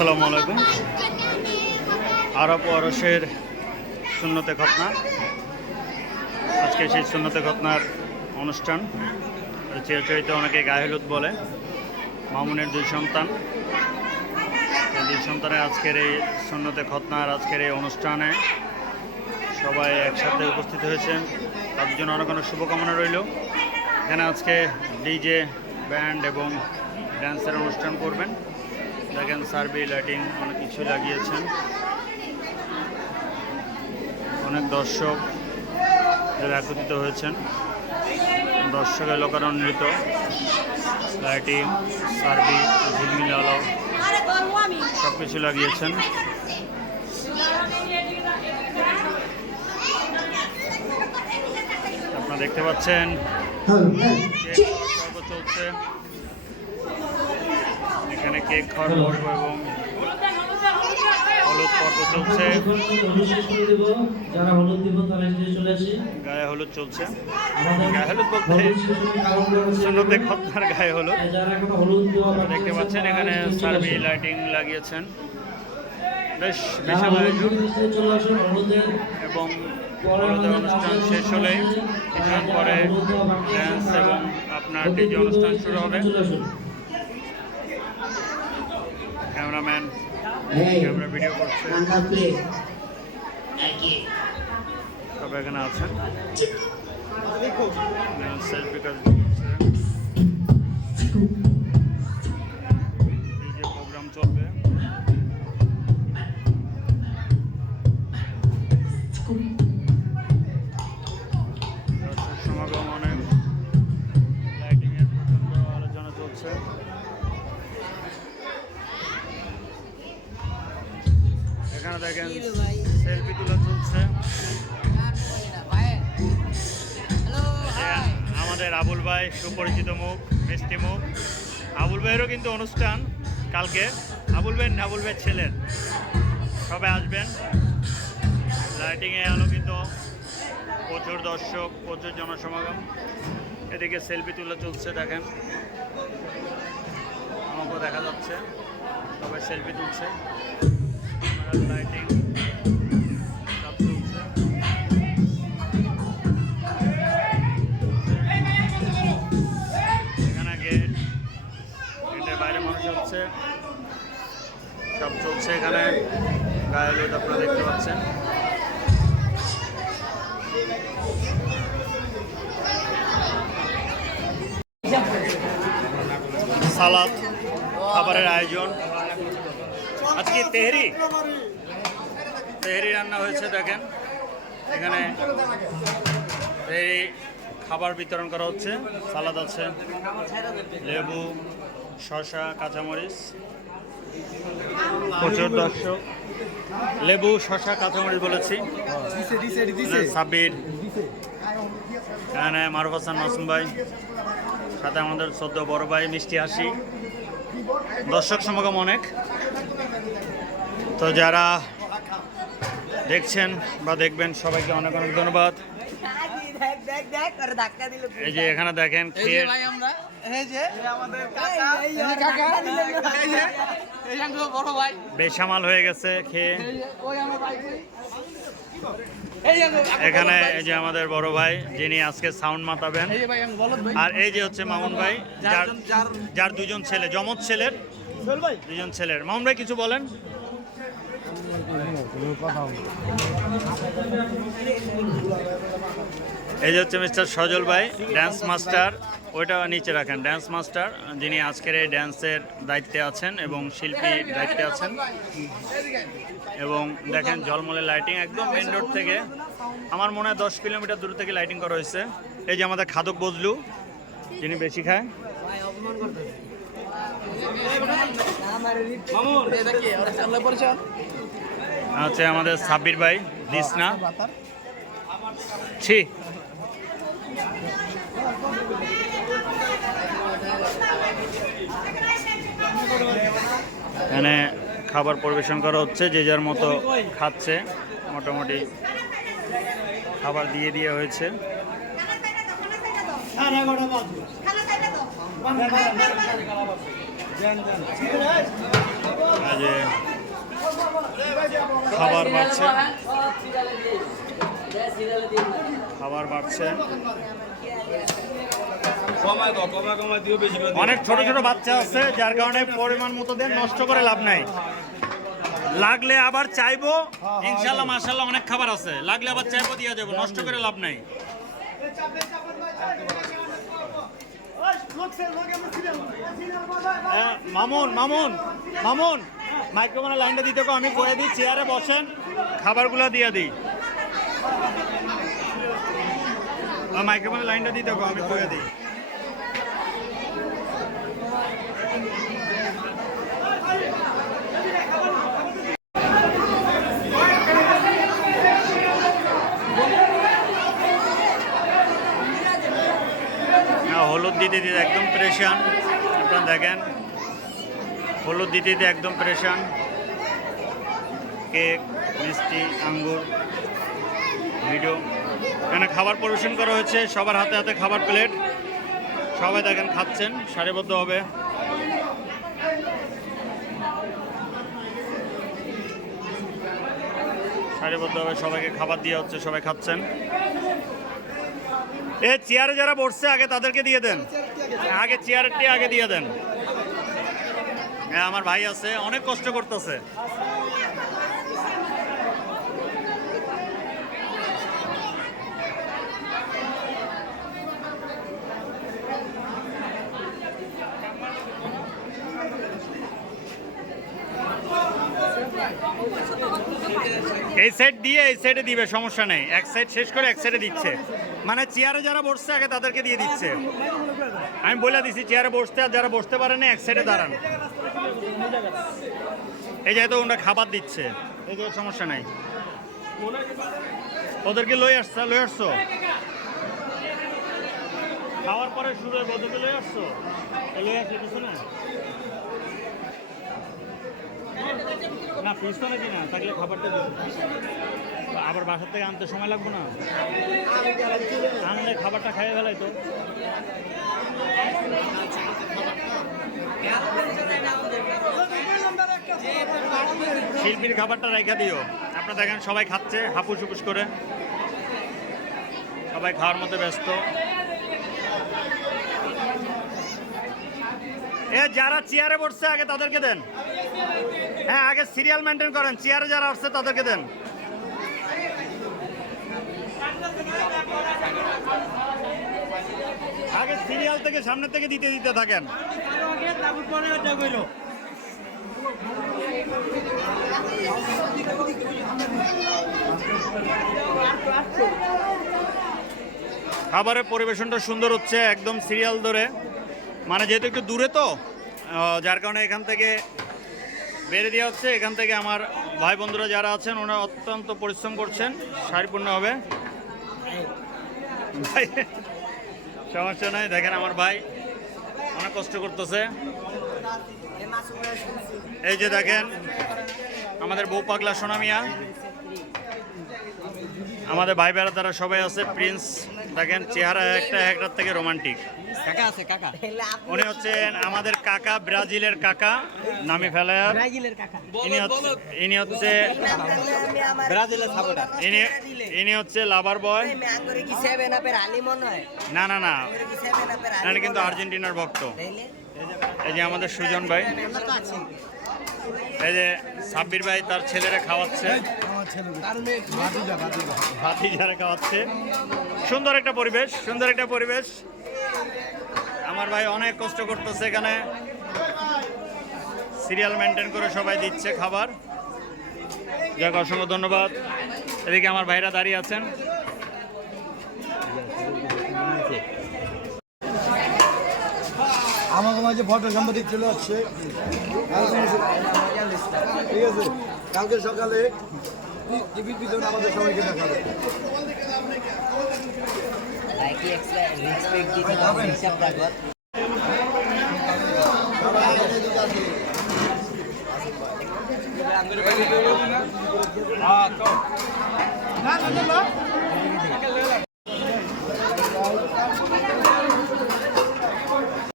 আসসালামু আলাইকুম। আরব ওয়ারসের সুন্নতে ঘটনা আজকে সেই সুন্নতে ঘটনার অনুষ্ঠান। চিরচরিত অনেকে গায়ে বলে। মামুনের দুই সন্তান। দুই সন্তানের আজকের এই সুন্নতে খতনার আজকের এই অনুষ্ঠানে সবাই একসাথে উপস্থিত হয়েছেন। তাদের জন্য অনেক অনেক শুভকামনা রইল। এখানে আজকে ডিজে, ব্যান্ড এবং ড্যান্সের অনুষ্ঠান করবেন। দেখেন সার্ভি লাইটিং অনেক কিছু লাগিয়েছেন। অনেক দর্শক এরা একত্রিত হয়েছেন। দর্শকের লোকারণ্যিত লাইটিং সার্ভি ঝিলমিল আলো সব কিছু লাগিয়েছেন। আপনারা দেখতে পাচ্ছেন কেক পর্ব চলছে। এখানে কেক খাওয়ার পর্ব এবং হলুদ পর্ব চলছে। যারা হলুদ দিব তারা চলে আসি। গায়ে হলুদ চলছে। গায়ে হলুদ বলতে। সুন্নতে খতনার গায়ে হলুদ। যারা এখনও হলুদ দেখতে পাচ্ছেন এখানে সার্ভি লাইটিং লাগিয়েছেন। বেশ বিশাল আয়োজন। এবং আমাদের অনুষ্ঠান শেষ হলে কিছুক্ষণ পরে ড্যান্স এবং আপনার ডিজে অনুষ্ঠান শুরু হবে। ক্যামেরাম্যান Hey, ক্যামেরা ভিডিও করছে number plate. Again. সবাই এখানে আছেন সেলফি কাজ ডিজে ভাই সুপরিচিত মুখ, মিষ্টি মুখ। আবুল ভাইয়েরও কিন্তু অনুষ্ঠান কালকে। আবুল ভাই, আবুল ভাইয়ের ছেলের সবাই আসবেন। লাইটিংয়ে আলোকিত। প্রচুর দর্শক, প্রচুর জনসমাগম। এদিকে সেলফি তুলে চলছে দেখেন। আমাকেও দেখা যাচ্ছে। সবাই সেলফি তুলছে। লাইটিং গায়ে হলুদ আপনারা দেখতে পাচ্ছেন। সালাদ, খাবারের আয়োজন। আজকে তেহরি। তেহরি রান্না হয়েছে, দেখেন। এখানে তেহরি খাবার বিতরণ করা হচ্ছে। সালাদ আছে, লেবু, শসা, কাঁচামরিচ। প্রচুর দর্শক। লেবু শশা কাঁচামরিচ বলেছি। সাবির এখানে মারুফ হাসান মাসুম ভাই সাথে আমাদের সদ্য বড় ভাই মিষ্টি হাসি। দর্শক সমাগম অনেক। তো যারা দেখছেন বা দেখবেন সবাইকে অনেক অনেক ধন্যবাদ। এই যে এখানে দেখেন এই যে খেয়ে বেসামাল হয়ে গেছে, খেয়ে। এখানে এই যে আমাদের বড় ভাই, যিনি আজকে সাউন্ড মাতাবেন। আর এই যে হচ্ছে মামুন ভাই, যার যার দুজন ছেলে, যমজ ছেলের দুজন ছেলের। মামুন ভাই, কিছু বলেন। এই যে হচ্ছে মিস্টার সজল ভাই ড্যান্স মাস্টার ওইটা নিচে রাখেন ড্যান্স মাস্টার যিনি আজকের এই ড্যান্সের দায়িত্বে আছেন এবং শিল্পী দায়িত্বে আছেন। এবং দেখেন জলমলে লাইটিং একদম মেন রোড থেকে। আমার মনে হয় দশ কিলোমিটার দূর থেকে লাইটিং করা হয়েছে। এই যে আমাদের খাদক বজলু, যিনি বেশি খায়। হচ্ছে আমাদের সাব্বির ভাই দিসনা ছি। এখানে খাবার পরিবেশন করা হচ্ছে, যে যার মতো খাচ্ছে। মোটামুটি খাবার দিয়ে দিয়ে হয়েছে। খাবার বাড়ছে। খাবার বাড়ছে। অনেক ছোট ছোট বাচ্চা আছে, যার কারণে পরিমাণ মতো দেন নষ্ট করে লাভ নাই। লাগলে আবার চাইব ইনশাল্লাহ মাশাল্লাহ অনেক খাবার আছে। লাগলে আবার চাইব, দিয়ে যাব, নষ্ট করে লাভ নাই। মামুন মামুন মামুন মাইক্রোফোনে লাইনটা দিতে আমি করে দিই, চেয়ারে বসেন, খাবারগুলো দিয়ে দিই। মাইক্রোফোনে লাইনটা দিতে আমি করে দিই। হলুদ দিতে দিতে একদম প্রেশান আপনারা দেখেন, হলুদ দিতে দিতে একদম প্রেশান কেক, মিষ্টি, আঙ্গুর, ভিডিও। এখানে খাবার পরিবেশন করা হয়েছে, সবার হাতে হাতে খাবার প্লেট সবাই দেখেন, খাচ্ছেন, সারিবদ্ধ হবে। সারিবদ্ধভাবে সবাইকে খাবার দিয়ে হচ্ছে সবাই খাচ্ছেন। এ, চেয়ারে যারা বসছে, আগে তাদেরকে দিয়ে দেন। আগে চেয়ারটি আগে দিয়ে দেন। হ্যাঁ আমার ভাই আছে, অনেক কষ্ট করতেছে। এই সাইড দিয়ে এই সাইডে দিবে, সমস্যা নেই। এক সাইড শেষ করে এক সাইডে দিচ্ছে। মানে চেয়ারে যারা বসছে, আগে তাদেরকে দিয়ে দিচ্ছে। আমি বলে দিছি চেয়ারে বসতে আর যারা বসতে পারে না, এক সাইডে দাঁড়ান। এই যেহেতু ওনারা খাবার দিচ্ছে যে সমস্যা নাই। ওদেরকে লই আসছে, লই আসছো? খাওয়ার পরে শুরু ওদেরকে লই আসছো? লই আসলে কিছু না। না পিস্তনে কি না? থাকলে খাবারটা দিও। আবার বাসার থেকে আনতে সময় লাগবে না? আনলে খাবারটা খাইয়ে ফেলাই তো। শিল্পীর খাবারটা রেখে দিও। আপনারা দেখেন, সবাই খাচ্ছে হাপুস হুপুস করে। সবাই খাওয়ার মধ্যে ব্যস্ত। এ, যারা চেয়ারে বসছে, আগে তাদেরকে দেন। হ্যাঁ আগে সিরিয়াল মেনটেন করেন চেয়ারে যারা আসছে তাদেরকে দেন। আগে সিরিয়াল থেকে সামনে থেকে দিতে দিতে থাকেন। খাবারের পরিবেশনটা সুন্দর হচ্ছে, একদম সিরিয়াল ধরে। মানে যেহেতু একটু দূরে তো যার কারণে এখান থেকে বেড়ে দেওয়া হচ্ছে। এখান থেকে আমার ভাই বন্ধুরা যারা আছেন, ওনারা অত্যন্ত পরিশ্রম করছেন। সারিপূর্ণ হবে। ভাই, সমস্যা নাই। দেখেন আমার ভাই অনেক কষ্ট করতেছে। এই যে দেখেন, আমাদের বউ পাগলা সোনামিয়া আমাদের ভাই বেড়াদারা সবাই আছে। প্রিন্স, দেখেন, চেহারা একটা একটার থেকে রোমান্টিক। কাকা আছে কাকা। উনি হচ্ছেন আমাদের কাকা ব্রাজিলের কাকা নামি ফেলায়ার ব্রাজিলের কাকা। ইনি হচ্ছে ইনি হচ্ছে ব্রাজিলের সাপোর্টার ইনি ইনি হচ্ছে লাভার বয় না না না। এনারা কিন্তু আর্জেন্টিনার ভক্ত। এই যে আমাদের সুজন ভাই। এই যে সাব্বির ভাই তার ছেলেরা খাওয়াচ্ছে। ভাতিজারা খাওয়াচ্ছে। সুন্দর একটা পরিবেশ সুন্দর একটা পরিবেশ। আমার ভাই অনেক কষ্ট করতেছে এখানে। সিরিয়াল মেনটেন করে সবাই দিচ্ছে খাবার। যাক, অসংখ্য ধন্যবাদ। এদিকে আমার ভাইরা দাঁড়িয়ে আছেন। আমাকে মাঝে ফটো সাংবাদিক চলে আসছে। ঠিক আছে? কালকে সকালে টিভির পিছনে আমাদের সবাইকে দেখাবে লাইকি এক্সট্রা রেসপেক্ট দিতে হবে হিসাব রাখো না না না